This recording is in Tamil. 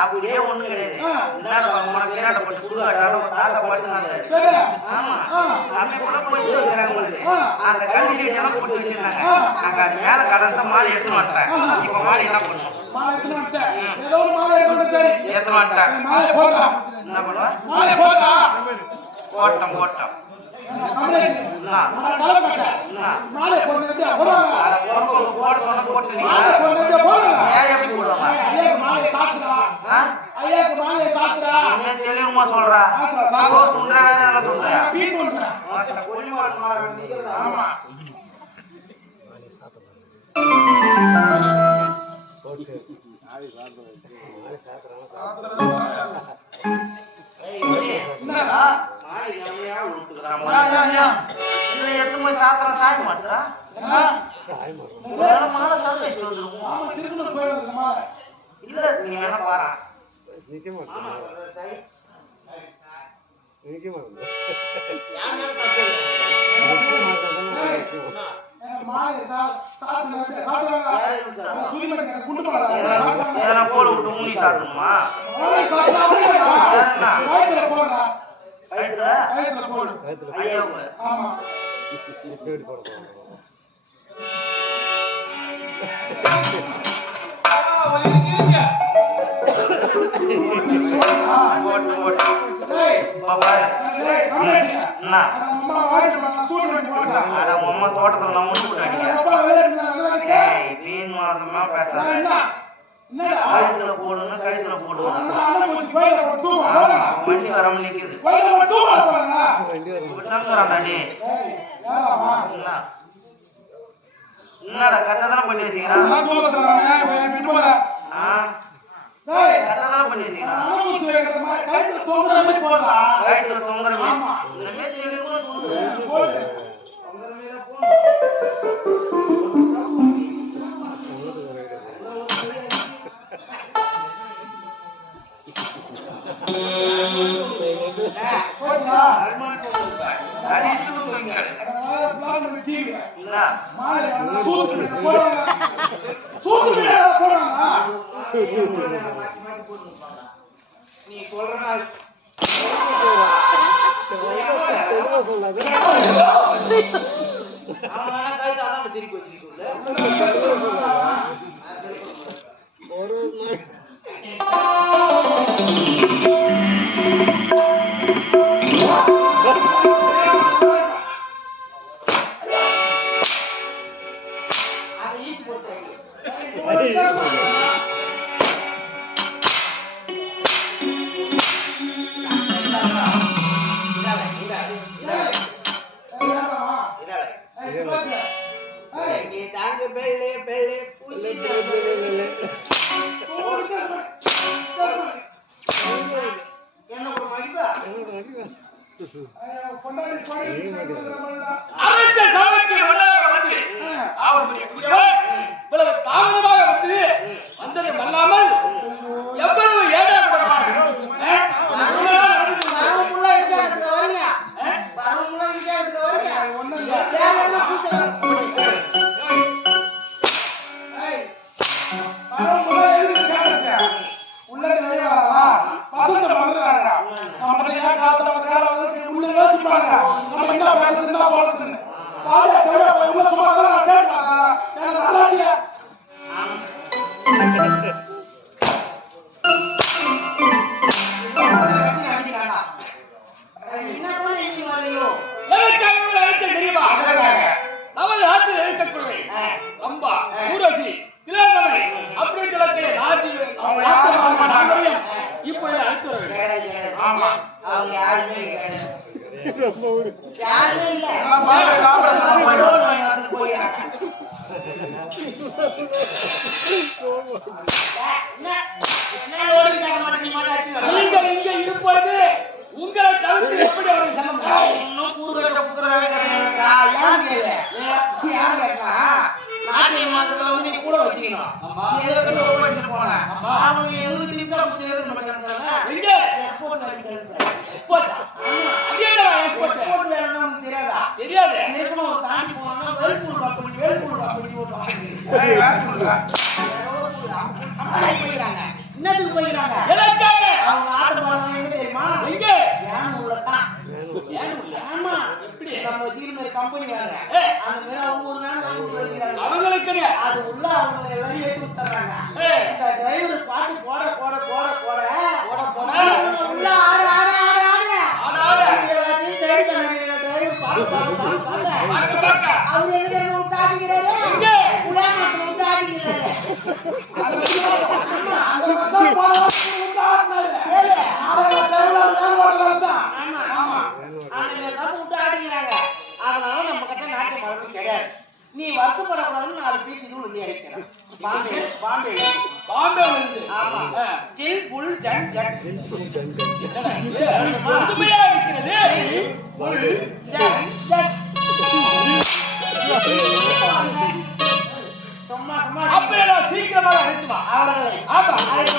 அப்படியே ஒண்ணு கிடையாது. அந்த கல்வி போட்டு வச்சிருந்தாங்க. நாங்க அது மேல கடந்த மாலை எடுத்துன்னு வந்துட்டேன். இப்ப மாலை என்ன பண்ணுவோம்? எடுத்துன்னு வந்துட்டேன். என்ன பண்ணுவோம்? ஓட்டம் ஓட்டம் தெளிவுமா சொல்றா எடுத்து போய் சாத்திரம் சாய மாட்டா இல்ல நீங்க என்ன பாரா போல விட்டு மூணி சாப்பிடணுமா அம்மா தோட்டத்துல நான் முடிச்சு கழுத்துல போடணும் கழுத்துல போடுவோம் வண்டி வராம நிக்குது என்னடா கட்டதானே பண்ணி வச்சுக்கிறான் கட்டதானே பண்ணி வச்சுக்கிறான் கழுத்துல தொங்குற நீ சொல்ற திருப்பி தாமதமாக வந்தது வல்லாமல் எவ்வளவு ஏடா நீங்கள் இங்கே இருப்பது உங்களை தவிர்த்து எப்படி அவர்கள் செல்ல முடியும்? இன்னும் கூறுகிட்ட புத்தகமே நாட்டிய மாதத்துல வந்து நீ கூட வச்சுக்கணும். இருப்பாங்க. ஆமா. அவங்க எவ்வளவு நிமிஷம் அப்படி எழுத மாட்டாங்க. எங்க எக்ஸ்போர்ட் அடிக்கிறாங்க. எக்ஸ்போர்ட் அது என்ன எக்ஸ்போர்ட் எக்ஸ்போர்ட் வேணும்னா உங்களுக்கு தெரியாதா? தெரியாது ஏற்கனவே ஒரு தாண்டி போனா வேல்பூர் கம்பெனி ஒரு போயிடறாங்க. என்னத்துக்கு போயிடறாங்க? எதற்காக அவங்க ஆட்ட போறாங்க எங்க தெரியுமா? எங்க ஏன் உள்ளதான். ஏன் உள்ள ஆமா. எப்படி நம்ம வச்சிருந்த கம்பெனி வேற. அந்த மாதிரி அவங்க ஒரு நாள் வாங்கி வைக்கிறாங்க. அவங்களுக்கு அது உள்ள அவங்க எல்லாம் ஏற்றி விட்டுறாங்க. ஏய் இந்த டிரைவர் பாட்டு போட போட உள்ள ஆடு ஆட ஆட எல்லாத்தையும் சைடு கண்ணாடியில டிரைவர் பாட்டு பாக்க அவங்க எங்க விட்டு ஆட்டிக்கிறாரு. எங்க உலகத்தை விட்டு ஆட்டிக்கிறாரு. அந்த மட்டும் போறாங்க ஆடுனால ஏலே, அவங்க தேவலாம் தான் ஆமா ஆமா அவங்க தான் விட்டு ஆட்டிக்கிறாங்க. அதனால நம்ம கிட்ட நாட்டு மரபு கிடையாது. நீ வருத்தப்படக்கூடாதுன்னு 4 பீஸ் இது வந்து இறக்கிறேன். பாம்பே வந்து ஆமா. ஜில் புல் ஜன் ஜட் புதுமையா இருக்கிறது புல் ஜன் ஜட் சும்மா அப்படியே சீக்கிரமாக அழைத்து வா அவர்களை ஆமா அழைத்து